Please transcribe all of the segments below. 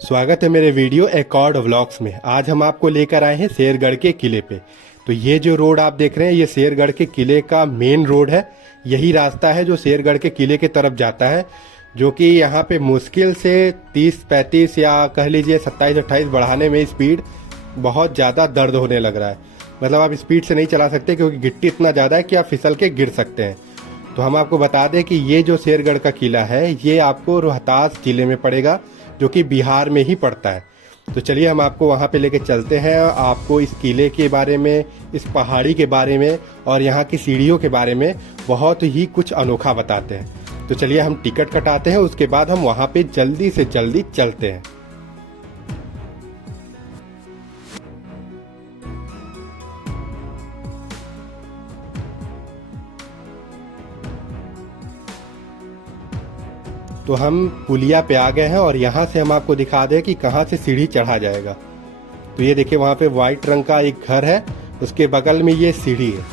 स्वागत है मेरे वीडियो एकॉर्ड व्लॉग्स में। आज हम आपको लेकर आए हैं शेरगढ़ के किले पे। तो ये जो रोड आप देख रहे हैं ये शेरगढ़ के किले का मेन रोड है। यही रास्ता है जो शेरगढ़ के किले की तरफ जाता है, जो कि यहाँ पे मुश्किल से 30-35 या कह लीजिए 27-28 बढ़ाने में स्पीड बहुत ज़्यादा दर्द होने लग रहा है। मतलब आप स्पीड से नहीं चला सकते क्योंकि गिट्टी इतना ज़्यादा है कि आप फिसल के गिर सकते हैं। तो हम आपको बता दें कि ये जो शेरगढ़ का किला है ये आपको रोहतास जिले में पड़ेगा, जो कि बिहार में ही पड़ता है। तो चलिए हम आपको वहाँ पे लेके चलते हैं, आपको इस किले के बारे में, इस पहाड़ी के बारे में और यहाँ की सीढ़ियों के बारे में बहुत ही कुछ अनोखा बताते हैं। तो चलिए हम टिकट कटाते हैं, उसके बाद हम वहाँ पे जल्दी से जल्दी चलते हैं। तो हम पुलिया पे आ गए हैं और यहाँ से हम आपको दिखा दें कि कहाँ से सीढ़ी चढ़ा जाएगा। तो ये देखिए वहाँ पे वाइट रंग का एक घर है, उसके बगल में ये सीढ़ी है।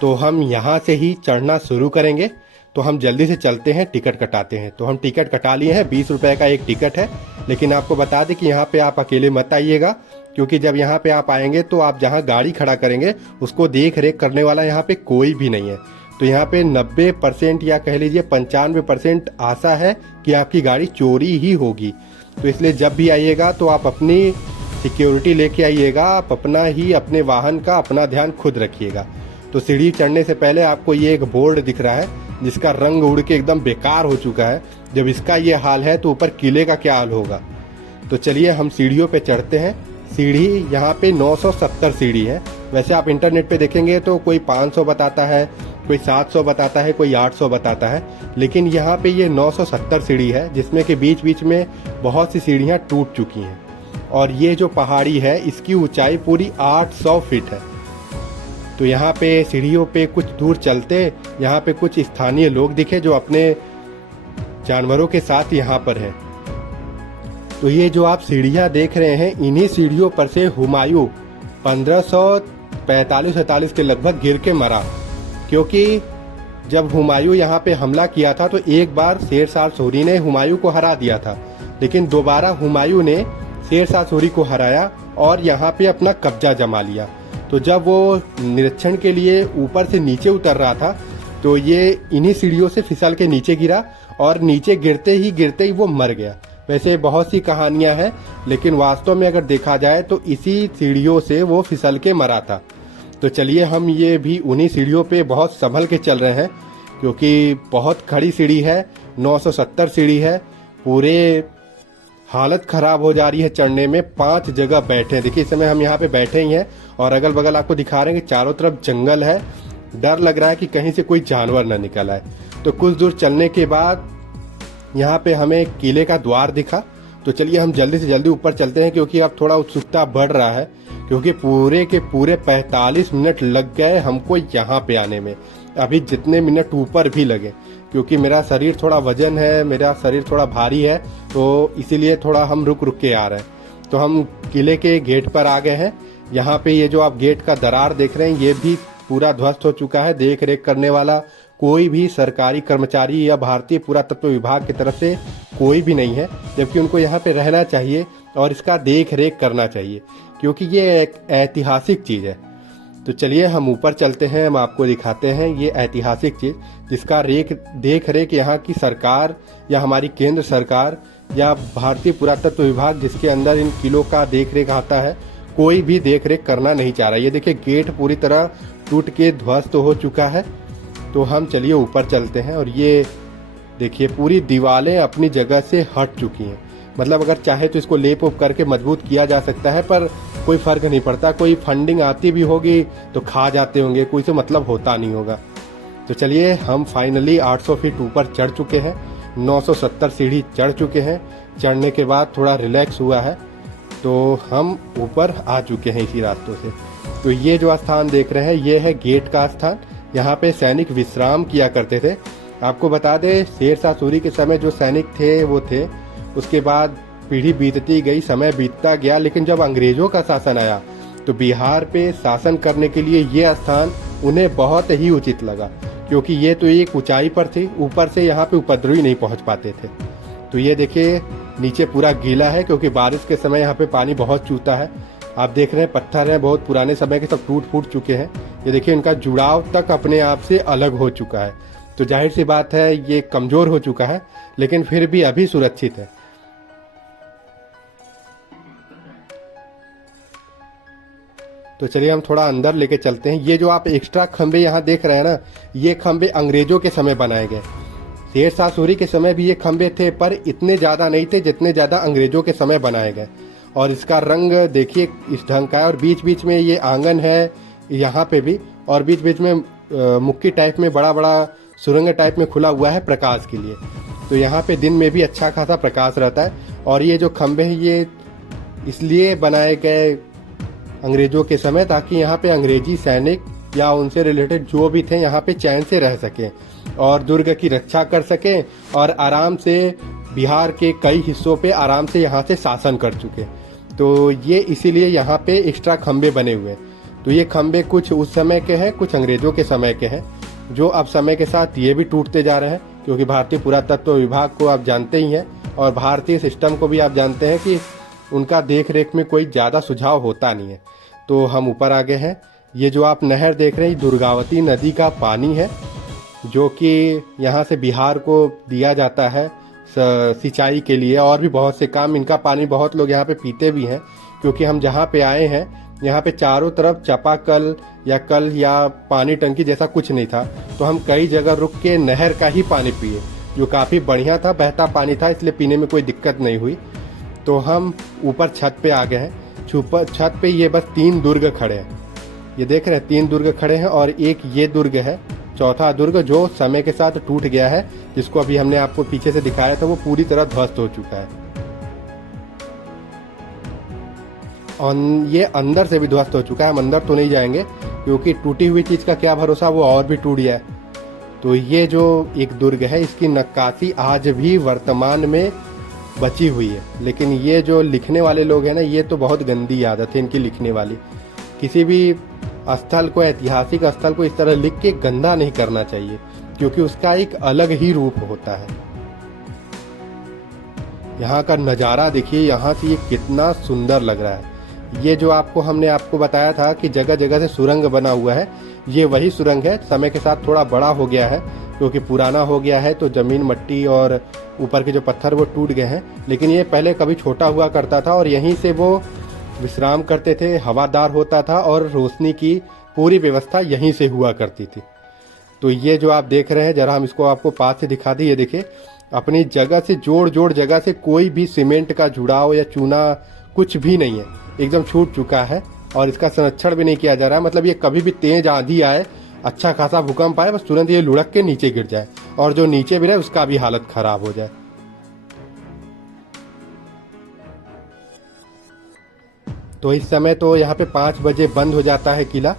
तो हम यहाँ से ही चढ़ना शुरू करेंगे। तो हम जल्दी से चलते हैं, टिकट कटाते हैं। तो हम टिकट कटा लिए हैं, 20 रुपए का एक टिकट है। लेकिन आपको बता दें कि यहाँ पे आप अकेले मत आइएगा, क्योंकि जब यहाँ पे आप आएंगे तो आप जहाँ गाड़ी खड़ा करेंगे उसको देख रेख करने वाला यहाँ पे कोई भी नहीं है। तो यहाँ पे 90% या कह लीजिए 95% आशा है कि आपकी गाड़ी चोरी ही होगी। तो इसलिए जब भी आइएगा तो आप अपनी सिक्योरिटी लेके आइएगा, आप अपने वाहन का अपना ध्यान खुद रखिएगा। तो सीढ़ी चढ़ने से पहले आपको ये एक बोर्ड दिख रहा है जिसका रंग उड़ के एकदम बेकार हो चुका है। जब इसका ये हाल है तो ऊपर किले का क्या हाल होगा। तो चलिए हम सीढ़ियों पे चढ़ते हैं। सीढ़ी यहाँ पे 970 सीढ़ी है। वैसे आप इंटरनेट पे देखेंगे तो कोई 500 बताता है, कोई 700 बताता है, कोई 800 बताता है, लेकिन यहाँ पे ये 970 सीढ़ी है, जिसमें के बीच बीच में बहुत सी सीढ़ियाँ टूट चुकी हैं। और ये जो पहाड़ी है इसकी ऊंचाई पूरी 800 फीट है। तो यहाँ पे सीढ़ियों पे कुछ दूर चलते यहाँ पे कुछ स्थानीय लोग दिखे जो अपने जानवरों के साथ यहाँ पर है। तो ये जो आप सीढ़ियाँ देख रहे हैं, इन्हीं सीढ़ियों पर से हुमायूं 1545-47 के लगभग गिर के मरा। क्योंकि जब हुमायूं यहाँ पे हमला किया था तो एक बार शेरशाह सूरी ने हुमायूं को हरा दिया था, लेकिन दोबारा हुमायूं ने शेरशाह सूरी को हराया और यहाँ पे अपना कब्जा जमा लिया। तो जब वो निरीक्षण के लिए ऊपर से नीचे उतर रहा था तो ये इन्हीं सीढ़ियों से फिसल के नीचे गिरा और नीचे गिरते ही वो मर गया। वैसे बहुत सी कहानियां हैं, लेकिन वास्तव में अगर देखा जाए तो इसी सीढ़ियों से वो फिसल के मरा था। तो चलिए हम ये भी उन्हीं सीढ़ियों पे बहुत संभल के चल रहे हैं, क्योंकि बहुत खड़ी सीढ़ी है, 970 सीढ़ी है, पूरे हालत खराब हो जा रही है चढ़ने में। 5 जगह बैठे हैं। देखिए इस समय हम यहाँ पे बैठे ही हैं और अगल बगल आपको दिखा रहे हैं कि चारों तरफ जंगल है। डर लग रहा है कि कहीं से कोई जानवर न निकल आए। तो कुछ दूर चलने के बाद यहाँ पे हमें किले का द्वार दिखा। तो चलिए हम जल्दी से जल्दी ऊपर चलते हैं, क्योंकि अब थोड़ा उत्सुकता बढ़ रहा है, क्योंकि पूरे के पूरे 45 मिनट लग गए हमको यहाँ पे आने में। अभी जितने मिनट ऊपर भी लगे, क्योंकि मेरा शरीर थोड़ा वजन है, मेरा शरीर थोड़ा भारी है, तो इसीलिए थोड़ा हम रुक रुक के आ रहे हैं। तो हम किले के गेट पर आ गए हैं। यहाँ पे ये जो आप गेट का दरार देख रहे हैं ये भी पूरा ध्वस्त हो चुका है। देख रेख करने वाला कोई भी सरकारी कर्मचारी या भारतीय पुरातत्व विभाग की तरफ से कोई भी नहीं है, जबकि उनको यहाँ पे रहना चाहिए और इसका देख रेख करना चाहिए, क्योंकि ये एक ऐतिहासिक चीज़ है। तो चलिए हम ऊपर चलते हैं, हम आपको दिखाते हैं ये ऐतिहासिक चीज़ जिसका देख रेख यहाँ की सरकार या हमारी केंद्र सरकार या भारतीय पुरातत्व विभाग, जिसके अंदर इन किलों का देख रेख आता है, कोई भी देख रेख करना नहीं चाह रहा। ये देखिए गेट पूरी तरह टूट के ध्वस्त हो चुका है। तो हम चलिए ऊपर चलते हैं और ये देखिए पूरी दीवारें अपनी जगह से हट चुकी हैं। मतलब अगर चाहे तो इसको लेप उप करके मजबूत किया जा सकता है, पर कोई फर्क नहीं पड़ता। कोई फंडिंग आती भी होगी तो खा जाते होंगे, कोई से मतलब होता नहीं होगा। तो चलिए हम फाइनली 800 फीट ऊपर चढ़ चुके हैं, 970 सीढ़ी चढ़ चुके हैं। चढ़ने के बाद थोड़ा रिलैक्स हुआ है, तो हम ऊपर आ चुके हैं इसी रास्तों से। तो ये जो स्थान देख रहे हैं ये है गेट का स्थान। यहाँ पे सैनिक विश्राम किया करते थे। आपको बता दें शेरशाह सूरी के समय जो सैनिक थे वो थे, उसके बाद पीढ़ी बीतती गई, समय बीतता गया, लेकिन जब अंग्रेजों का शासन आया तो बिहार पे शासन करने के लिए ये स्थान उन्हें बहुत ही उचित लगा, क्योंकि ये तो एक ऊंचाई पर थी, ऊपर से यहाँ पे उपद्रवी नहीं पहुँच पाते थे। तो ये देखिए नीचे पूरा गीला है क्योंकि बारिश के समय यहाँ पे पानी बहुत चूता है। आप देख रहे हैं पत्थर हैं बहुत पुराने समय के, सब टूट फूट चुके हैं। ये देखिए इनका जुड़ाव तक अपने आप से अलग हो चुका है, तो जाहिर सी बात है ये कमजोर हो चुका है, लेकिन फिर भी अभी सुरक्षित है। तो चलिए हम थोड़ा अंदर लेके चलते हैं। ये जो आप एक्स्ट्रा खंबे यहाँ देख रहे हैं ना, ये खंबे अंग्रेजों के समय बनाए गए। शेरशाह सूरी के समय भी ये खंबे थे, पर इतने ज़्यादा नहीं थे जितने ज़्यादा अंग्रेजों के समय बनाए गए। और इसका रंग देखिए इस ढंग का है, और बीच बीच में ये आंगन है यहाँ पे भी, और बीच बीच में मुक्की टाइप में बड़ा बड़ा सुरंग टाइप में खुला हुआ है प्रकाश के लिए। तो यहाँ पे दिन में भी अच्छा खासा प्रकाश रहता है। और ये जो खंबे हैं ये इसलिए बनाए गए अंग्रेजों के समय, ताकि यहाँ पे अंग्रेजी सैनिक या उनसे रिलेटेड जो भी थे यहाँ पे चैन से रह सकें और दुर्ग की रक्षा कर सकें, और आराम से बिहार के कई हिस्सों पे आराम से यहाँ से शासन कर चुके। तो ये इसीलिए यहाँ पे एक्स्ट्रा खंबे बने हुए हैं। तो ये खंबे कुछ उस समय के हैं, कुछ अंग्रेजों के समय के हैं, जो अब समय के साथ ये भी टूटते जा रहे हैं, क्योंकि भारतीय पुरातत्व विभाग को आप जानते ही हैं और भारतीय सिस्टम को भी आप जानते हैं कि उनका देख रेख में कोई ज़्यादा सुझाव होता नहीं है। तो हम ऊपर आ गए हैं। ये जो आप नहर देख रहे हैं दुर्गावती नदी का पानी है, जो कि यहाँ से बिहार को दिया जाता है सिंचाई के लिए, और भी बहुत से काम। इनका पानी बहुत लोग यहाँ पे पीते भी हैं, क्योंकि हम जहाँ पे आए हैं यहाँ पे चारों तरफ चापाकल या कल या पानी टंकी जैसा कुछ नहीं था। तो हम कई जगह रुक के नहर का ही पानी पिए, जो काफ़ी बढ़िया था, बहता पानी था, इसलिए पीने में कोई दिक्कत नहीं हुई। तो हम ऊपर छत पे आ गए हैं। छत पे ये बस 3 दुर्ग खड़े हैं, ये देख रहे हैं 3 दुर्ग खड़े हैं, और एक ये दुर्ग है, चौथा दुर्ग, जो समय के साथ टूट गया है, जिसको अभी हमने आपको पीछे से दिखाया था, वो पूरी तरह ध्वस्त हो चुका है। और ये अंदर से भी ध्वस्त हो चुका है। हम अंदर तो नहीं जाएंगे, क्योंकि टूटी हुई चीज़ का क्या भरोसा, वो और भी टूट जाए। तो ये जो एक दुर्ग है, इसकी नक्काशी आज भी वर्तमान में बची हुई है। लेकिन ये जो लिखने वाले लोग हैं ना, ये तो बहुत गंदी आदत है इनकी लिखने वाली। किसी भी स्थल को, ऐतिहासिक स्थल को इस तरह लिख के गंदा नहीं करना चाहिए, क्योंकि उसका एक अलग ही रूप होता है। यहाँ का नज़ारा देखिए, यहाँ से ये कितना सुंदर लग रहा है। ये जो हमने आपको बताया था कि जगह जगह से सुरंग बना हुआ है, ये वही सुरंग है। समय के साथ थोड़ा बड़ा हो गया है, क्योंकि पुराना हो गया है, तो ज़मीन, मट्टी और ऊपर के जो पत्थर वो टूट गए हैं। लेकिन ये पहले कभी छोटा हुआ करता था, और यहीं से वो विश्राम करते थे, हवादार होता था, और रोशनी की पूरी व्यवस्था यहीं से हुआ करती थी। तो ये जो आप देख रहे हैं, जरा हम इसको आपको पास से दिखा दें। ये देखिए अपनी जगह से जोड़ जगह से कोई भी सीमेंट का जुड़ाव या चूना कुछ भी नहीं है, एकदम छूट चुका है, और इसका संरक्षण भी नहीं किया जा रहा है। मतलब ये कभी भी तेज आंधी आए, अच्छा खासा भूकंप आए, बस तुरंत ये लुढ़क के नीचे गिर जाए, और जो नीचे भी रहे उसका भी हालत खराब हो जाए। तो इस समय तो यहाँ पे 5 बजे बंद हो जाता है किला।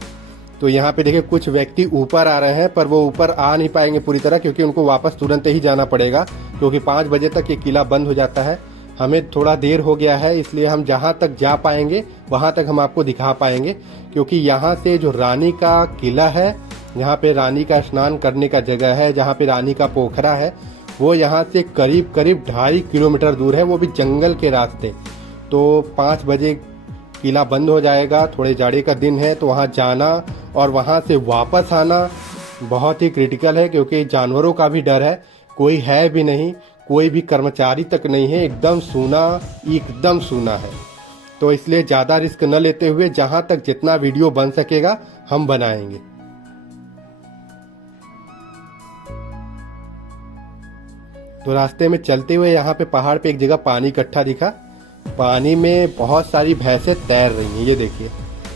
तो यहाँ पे देखिए कुछ व्यक्ति ऊपर आ रहे हैं, पर वो ऊपर आ नहीं पाएंगे पूरी तरह, क्योंकि उनको वापस तुरंत ही जाना पड़ेगा, क्योंकि 5 बजे तक ये किला बंद हो जाता है। हमें थोड़ा देर हो गया है, इसलिए हम जहाँ तक जा पाएंगे वहाँ तक हम आपको दिखा पाएंगे, क्योंकि यहाँ से जो रानी का किला है, यहाँ पे रानी का स्नान करने का जगह है, जहाँ पे रानी का पोखरा है, वो यहाँ से करीब 2.5 किलोमीटर दूर है, वो भी जंगल के रास्ते। तो 5 बजे किला बंद हो जाएगा, थोड़े जाड़े का दिन है, तो वहाँ जाना और वहाँ से वापस आना बहुत ही क्रिटिकल है, क्योंकि जानवरों का भी डर है, कोई है भी नहीं, कोई भी कर्मचारी तक नहीं है, एकदम सूना है। तो इसलिए ज़्यादा रिस्क न लेते हुए जहाँ तक जितना वीडियो बन सकेगा हम बनाएंगे। तो रास्ते में चलते हुए यहाँ पे पहाड़ पे एक जगह पानी इकट्ठा दिखा, पानी में बहुत सारी भैंसें तैर रही हैं, ये देखिए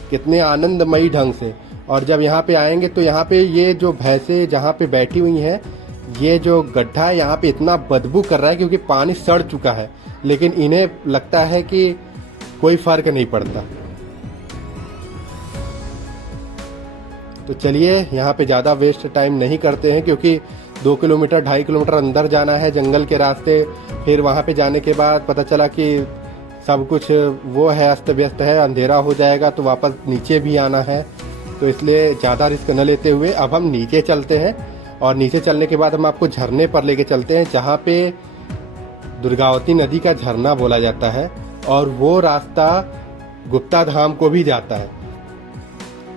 कितने आनंदमयी ढंग से। और जब यहाँ पे आएंगे तो यहाँ पे ये जो भैंसें जहाँ पे बैठी हुई हैं, ये जो गड्ढा है यहाँ पे इतना बदबू कर रहा है, क्योंकि पानी सड़ चुका है, लेकिन इन्हें लगता है कि कोई फर्क नहीं पड़ता। तो चलिए यहाँ पे ज़्यादा वेस्ट टाइम नहीं करते हैं, क्योंकि 2 किलोमीटर 2.5 किलोमीटर अंदर जाना है जंगल के रास्ते। फिर वहाँ पे जाने के बाद पता चला कि सब कुछ वो है, अस्त व्यस्त है, अंधेरा हो जाएगा, तो वापस नीचे भी आना है। तो इसलिए ज़्यादा रिस्क न लेते हुए अब हम नीचे चलते हैं, और नीचे चलने के बाद हम आपको झरने पर लेके चलते हैं, जहाँ पे दुर्गावती नदी का झरना बोला जाता है और वो रास्ता गुप्ता धाम को भी जाता है।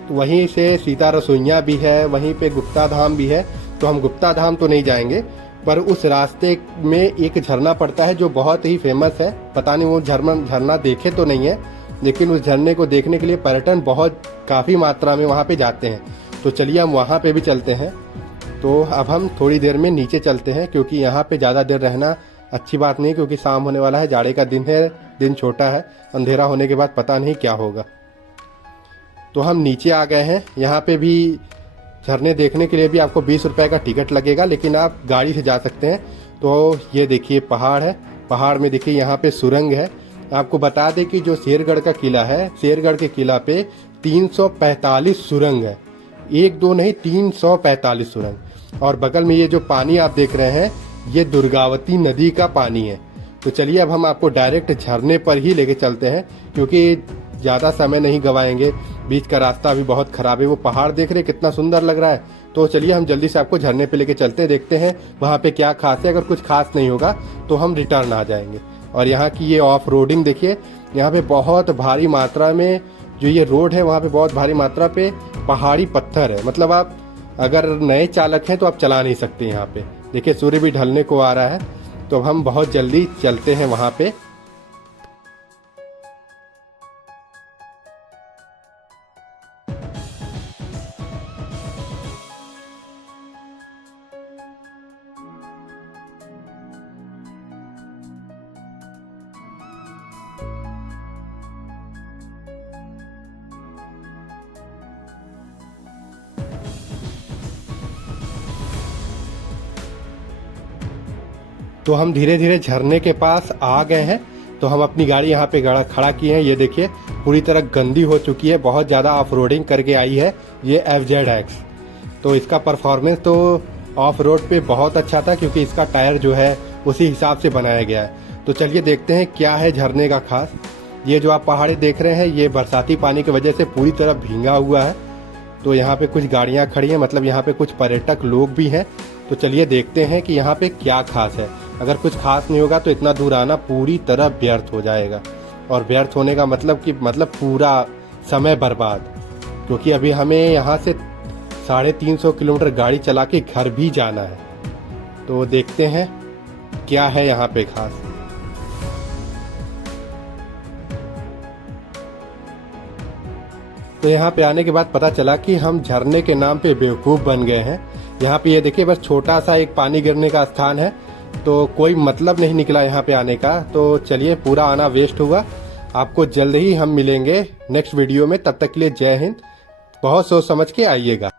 तो वहीं से सीता रसोइयाँ भी है, वहीं पे गुप्ता धाम भी है। तो हम गुप्ता धाम तो नहीं जाएंगे, पर उस रास्ते में एक झरना पड़ता है जो बहुत ही फेमस है। पता नहीं वो झरना देखे तो नहीं है, लेकिन उस झरने को देखने के लिए पर्यटन बहुत काफ़ी मात्रा में वहाँ पे जाते हैं। तो चलिए हम वहाँ पे भी चलते हैं। तो अब हम थोड़ी देर में नीचे चलते हैं, क्योंकि यहाँ पे ज़्यादा देर रहना अच्छी बात नहीं, क्योंकि शाम होने वाला है, जाड़े का दिन है, दिन छोटा है, अंधेरा होने के बाद पता नहीं क्या होगा। तो हम नीचे आ गए हैं। यहाँ पे भी झरने देखने के लिए भी आपको 20 रुपए का टिकट लगेगा, लेकिन आप गाड़ी से जा सकते हैं। तो ये देखिए पहाड़ है, पहाड़ में देखिए यहाँ पे सुरंग है। आपको बता दें कि जो शेरगढ़ का किला है, शेरगढ़ के किला पे 345 सुरंग है, एक दो नहीं 345 सुरंग। और बगल में ये जो पानी आप देख रहे हैं, ये दुर्गावती नदी का पानी है। तो चलिए अब हम आपको डायरेक्ट झरने पर ही लेके चलते हैं, क्योंकि ज़्यादा समय नहीं गवाएंगे, बीच का रास्ता भी बहुत खराब है। वो पहाड़ देख रहे कितना सुंदर लग रहा है। तो चलिए हम जल्दी से आपको झरने पे लेके चलते हैं, देखते हैं वहाँ पे क्या खास है। अगर कुछ खास नहीं होगा तो हम रिटर्न आ जाएंगे। और यहाँ की ये ऑफ रोडिंग देखिए, यहाँ पे बहुत भारी मात्रा में जो ये रोड है वहाँ पे बहुत भारी मात्रा पे पहाड़ी पत्थर है। मतलब आप अगर नए चालक हैं तो आप चला नहीं सकते। यहाँ पे देखिए सूर्य भी ढलने को आ रहा है, तो हम बहुत जल्दी चलते हैं वहाँ पे। तो हम धीरे धीरे झरने के पास आ गए हैं। तो हम अपनी गाड़ी यहाँ पे खड़ा किए हैं। ये देखिए पूरी तरह गंदी हो चुकी है, बहुत ज़्यादा ऑफ रोडिंग करके आई है ये FZX। तो इसका परफॉर्मेंस तो ऑफ रोड पे बहुत अच्छा था, क्योंकि इसका टायर जो है उसी हिसाब से बनाया गया है। तो चलिए देखते हैं क्या है झरने का खास। ये जो आप पहाड़ी देख रहे हैं, ये बरसाती पानी की वजह से पूरी तरह भींगा हुआ है। तो यहाँ पे कुछ गाड़ियाँ खड़ी हैं, मतलब यहाँ पे कुछ पर्यटक लोग भी हैं। तो चलिए देखते हैं कि यहाँ पे क्या खास है। अगर कुछ खास नहीं होगा तो इतना दूर आना पूरी तरह व्यर्थ हो जाएगा। और व्यर्थ होने का मतलब कि पूरा समय बर्बाद, क्योंकि अभी हमें यहाँ से 350 किलोमीटर गाड़ी चला के घर भी जाना है। तो देखते हैं क्या है यहाँ पे खास। तो यहाँ पे आने के बाद पता चला कि हम झरने के नाम पे बेवकूफ़ बन गए हैं। यहाँ पे ये देखिए बस छोटा सा एक पानी गिरने का स्थान है, तो कोई मतलब नहीं निकला यहाँ पे आने का। तो चलिए पूरा आना वेस्ट हुआ। आपको जल्द ही हम मिलेंगे नेक्स्ट वीडियो में, तब तक के लिए जय हिंद। बहुत सोच समझ के आइएगा।